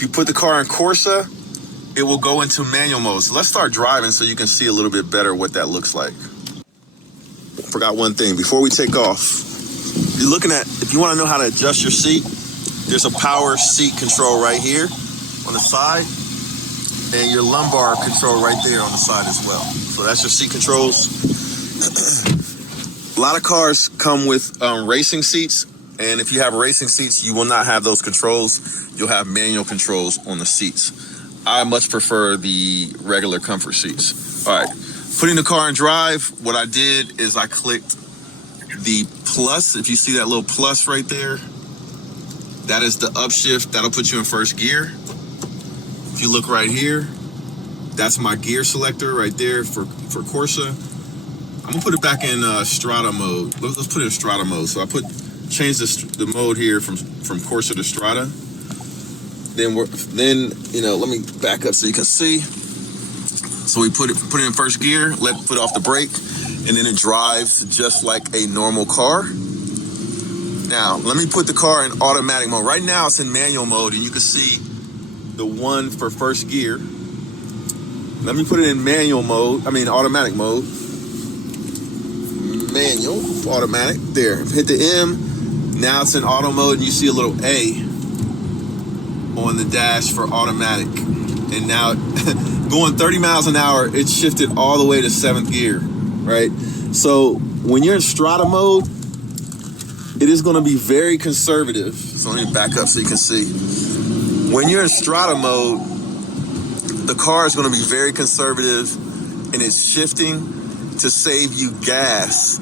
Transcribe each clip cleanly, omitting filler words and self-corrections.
If you put the car in Corsa, it will go into manual mode. So let's start driving so you can see a little bit better what that looks like. Forgot one thing before we take off. If you want to know how to adjust your seat, there's a power seat control right here on the side, and your lumbar control right there on the side as well. So that's your seat controls. A lot of cars come with racing seats, and if you have racing seats, you will not have those controls. You'll have manual controls on the seats. I much prefer the regular comfort seats. All right, putting the car in drive, what I did is I clicked the plus. If you see that little plus right there, that is the upshift. That'll put you in first gear. If you look right here, that's my gear selector right there for Corsa. I'm gonna put it back in Strata mode. Let's put it in Strata mode. So I change the mode here from Corsa to Strata. Then let me back up so you can see. So we put it in first gear, put off the brake, and then it drives just like a normal car. Now, let me put the car in automatic mode. Right now it's in manual mode, and you can see the one for first gear. Let me put it in automatic mode. Manual, automatic, there. Hit the M, now it's in auto mode, and you see a little A on the dash for automatic. And now, going 30 miles an hour, it shifted all the way to 7th gear, right? So, when you're in Strata mode, it is going to be very conservative. So let me back up so you can see. When you're in Strata mode, the car is going to be very conservative, and it's shifting to save you gas.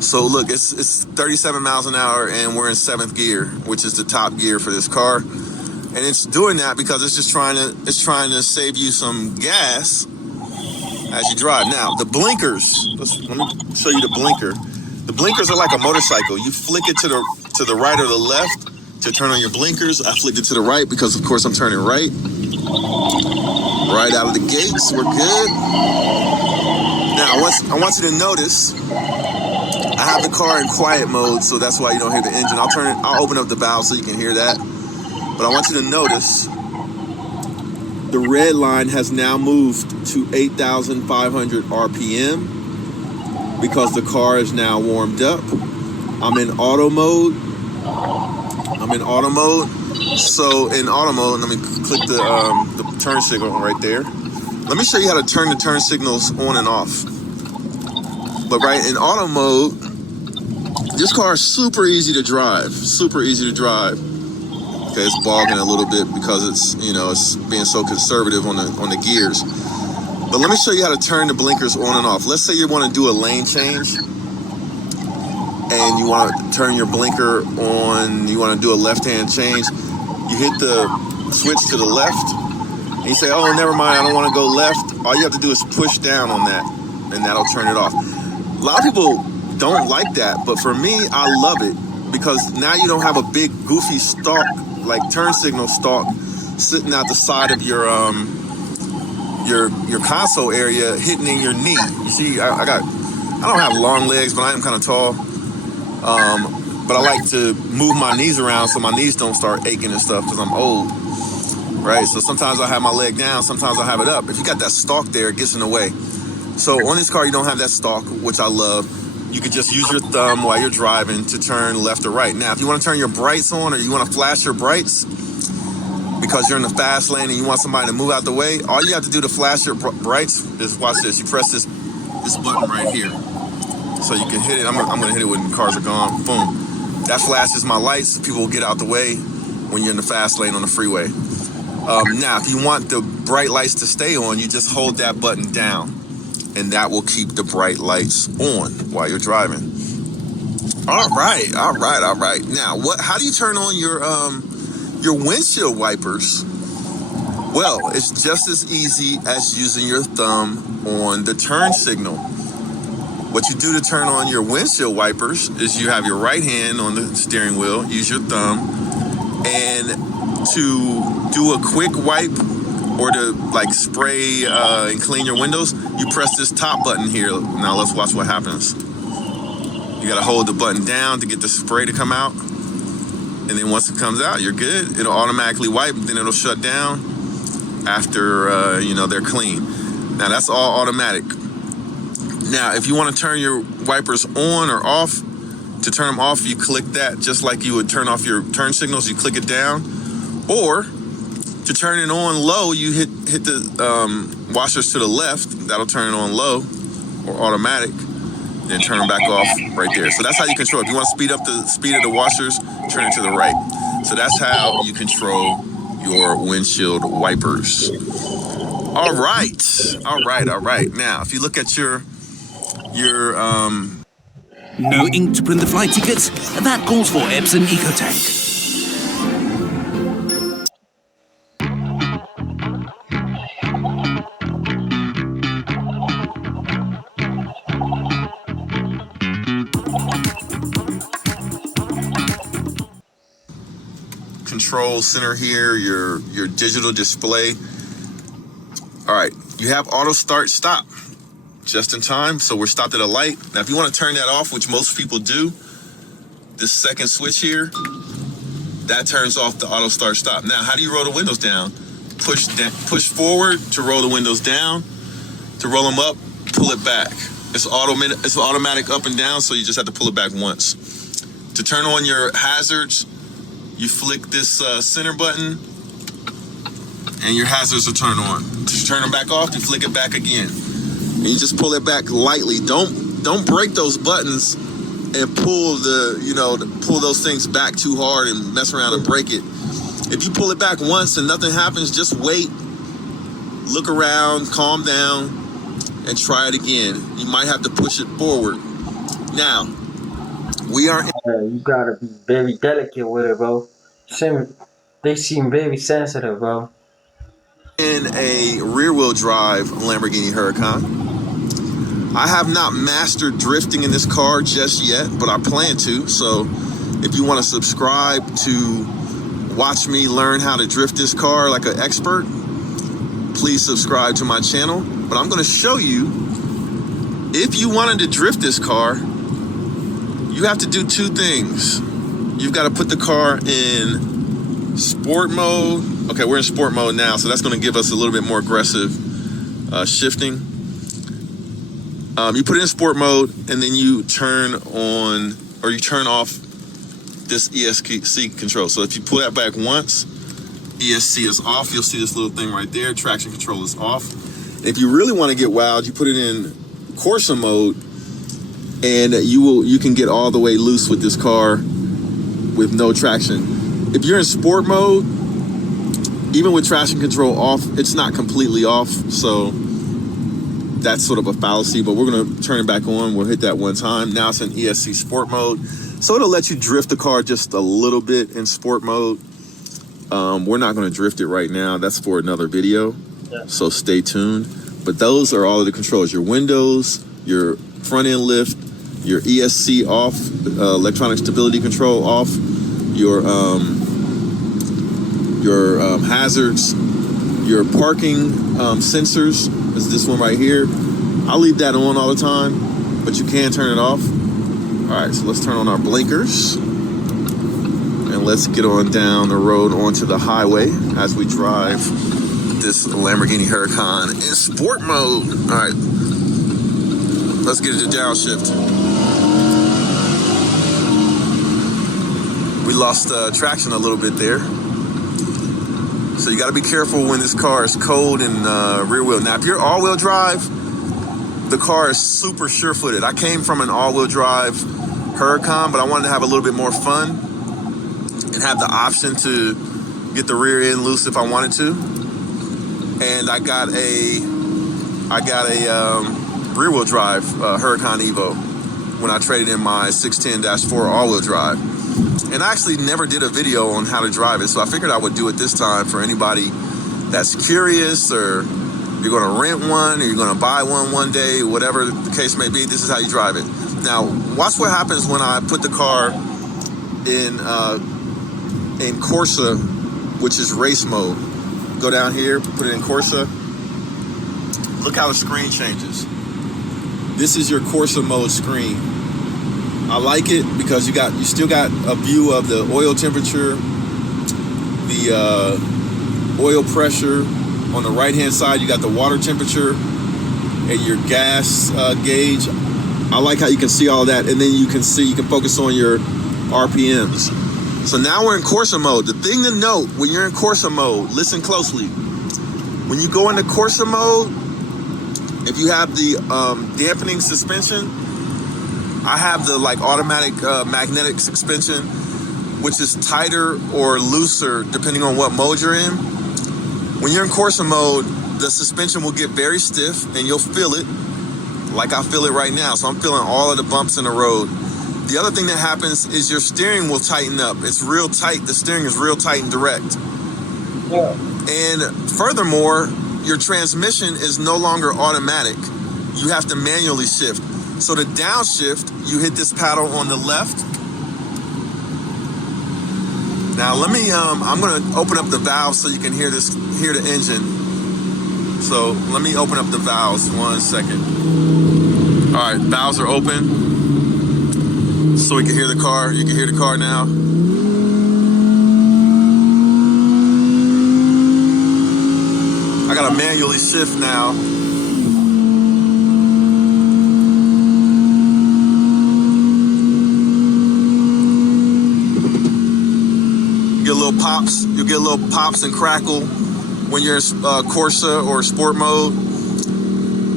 So look, it's 37 miles an hour, and we're in 7th gear, which is the top gear for this car. And it's doing that because it's trying to save you some gas as you drive. Now, the blinkers, let me show you the blinker. The blinkers are like a motorcycle. You flick it to the right or the left to turn on your blinkers. I flicked it to the right because, of course, I'm turning right. Right out of the gates, we're good. Now, I want you to notice, I have the car in quiet mode, so that's why you don't hear the engine. I'll open up the valve so you can hear that. But I want you to notice, the red line has now moved to 8,500 RPM. Because the car is now warmed up. I'm in auto mode. So in auto mode, let me click the turn signal right there. Let me show you how to turn the turn signals on and off. But right in auto mode, this car is super easy to drive. Okay, it's bogging a little bit because it's being so conservative on the gears. But let me show you how to turn the blinkers on and off. Let's say you want to do a lane change and you want to turn your blinker on, you want to do a left-hand change. You hit the switch to the left and you say, oh, never mind, I don't want to go left. All you have to do is push down on that and that'll turn it off. A lot of people don't like that, but for me, I love it because now you don't have a big goofy stalk, like turn signal stalk, sitting out the side of your console area hitting in your knee. You see, I don't have long legs, but I am kind of tall. But I like to move my knees around so my knees don't start aching and stuff because I'm old, right? So sometimes I have my leg down, sometimes I have it up. If you got that stalk there, it gets in the way. So on this car, you don't have that stalk, which I love. You could just use your thumb while you're driving to turn left or right. Now, if you want to turn your brights on or you want to flash your brights, because you're in the fast lane and you want somebody to move out the way, all you have to do to flash your brights is, watch this, you press this button right here. So you can hit it, I'm gonna hit it when cars are gone, boom. That flashes my lights, people will get out the way when you're in the fast lane on the freeway. Now, if you want the bright lights to stay on, you just hold that button down and that will keep the bright lights on while you're driving. All right. Now, how do you turn on your windshield wipers? Well, it's just as easy as using your thumb on the turn signal. What you do to turn on your windshield wipers is you have your right hand on the steering wheel, use your thumb, and to do a quick wipe or to like spray and clean your windows, you press this top button here. Now let's watch what happens. You gotta hold the button down to get the spray to come out. And then once it comes out, you're good. It'll automatically wipe, then it'll shut down after, they're clean. Now, that's all automatic. Now, if you want to turn your wipers on or off, to turn them off, you click that just like you would turn off your turn signals. You click it down. Or to turn it on low, you hit the washers to the left. That'll turn it on low or automatic. Then turn them back off right there. So that's how you control it. If you want to speed up the speed of the washers, turn it to the right. So that's how you control your windshield wipers. All right. Now, if you look at your no ink to print the flight tickets? That calls for Epson EcoTank. Control center here, your digital display. All right, you have auto start stop just in time, so we're stopped at a light. Now, if you want to turn that off, which most people do, this second switch here, that turns off the auto start stop. Now, how do you roll the windows down? Push forward to roll the windows down. To roll them up, pull it back. It's automatic up and down, so you just have to pull it back once. To turn on your hazards, you flick this center button, and your hazards will turn on. To turn them back off, you flick it back again. And you just pull it back lightly. Don't break those buttons and pull those things back too hard and mess around and break it. If you pull it back once and nothing happens, just wait, look around, calm down, and try it again. You might have to push it forward. Now, we are you gotta be very delicate with it, bro. They seem very sensitive, bro. In a rear-wheel drive Lamborghini Huracan. I have not mastered drifting in this car just yet, but I plan to. So if you want to subscribe to watch me learn how to drift this car like an expert, please subscribe to my channel. But I'm going to show you, if you wanted to drift this car, you have to do two things. You've got to put the car in sport mode. Okay, we're in sport mode now, so that's going to give us a little bit more aggressive shifting. You put it in sport mode, and then you turn on or you turn off this ESC control. So if you pull that back once, ESC is off. You'll see this little thing right there. Traction control is off. If you really want to get wild, you put it in Corsa mode, and you can get all the way loose with this car with no traction. If you're in sport mode, even with traction control off, it's not completely off. So that's sort of a fallacy, but we're going to turn it back on. We'll hit that one time. Now it's in ESC sport mode. So it'll let you drift the car just a little bit in sport mode. We're not going to drift it right now. That's for another video. So stay tuned. But those are all of the controls. Your windows, your front end lift, your ESC off, electronic stability control off, your hazards, your parking sensors is this one right here. I'll leave that on all the time, but you can turn it off. All right, so let's turn on our blinkers and let's get on down the road onto the highway as we drive this Lamborghini Huracan in sport mode. All right, let's get into downshift. We lost traction a little bit there. So you got to be careful when this car is cold and rear wheel. Now, if you're all-wheel drive, the car is super sure-footed. I came from an all-wheel drive Huracan, but I wanted to have a little bit more fun and have the option to get the rear end loose if I wanted to. And I got a rear-wheel drive Huracan Evo when I traded in my 610-4 all-wheel drive. And I actually never did a video on how to drive it, so I figured I would do it this time for anybody that's curious, or you're going to rent one, or you're going to buy one day, whatever the case may be. This is how you drive it. Now, watch what happens when I put the car in Corsa, which is race mode. Go down here, put it in Corsa. Look how the screen changes. This is your Corsa mode screen. I like it because you still got a view of the oil temperature, the oil pressure. On the right hand side, you got the water temperature and your gas gauge. I like how you can see all that, and then you can focus on your RPMs. So now we're in Corsa mode. The thing to note when you're in Corsa mode, listen closely. When you go into Corsa mode, if you have the dampening suspension, I have the like automatic magnetic suspension, which is tighter or looser depending on what mode you're in. When you're in Corsa mode, the suspension will get very stiff and you'll feel it like I feel it right now. So I'm feeling all of the bumps in the road. The other thing that happens is your steering will tighten up. It's real tight. The steering is real tight and direct. Yeah. And furthermore, your transmission is no longer automatic. You have to manually shift. So the downshift, you hit this paddle on the left. Now let me, I'm gonna open up the valve so you can hear the engine. So let me open up the valves 1 second. All right, valves are open. So we can hear the car. You can hear the car now. I gotta manually shift now. You'll get little pops and crackle when you're in Corsa or sport mode.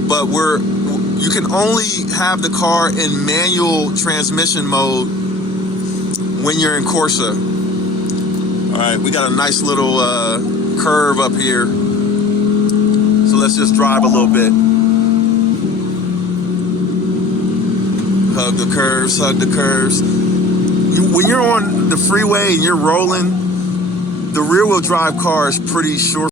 But you can only have the car in manual transmission mode when you're in Corsa. All right, we got a nice little curve up here. So let's just drive a little bit. Hug the curves, hug the curves. When you're on the freeway and you're rolling, the rear wheel drive car is pretty short.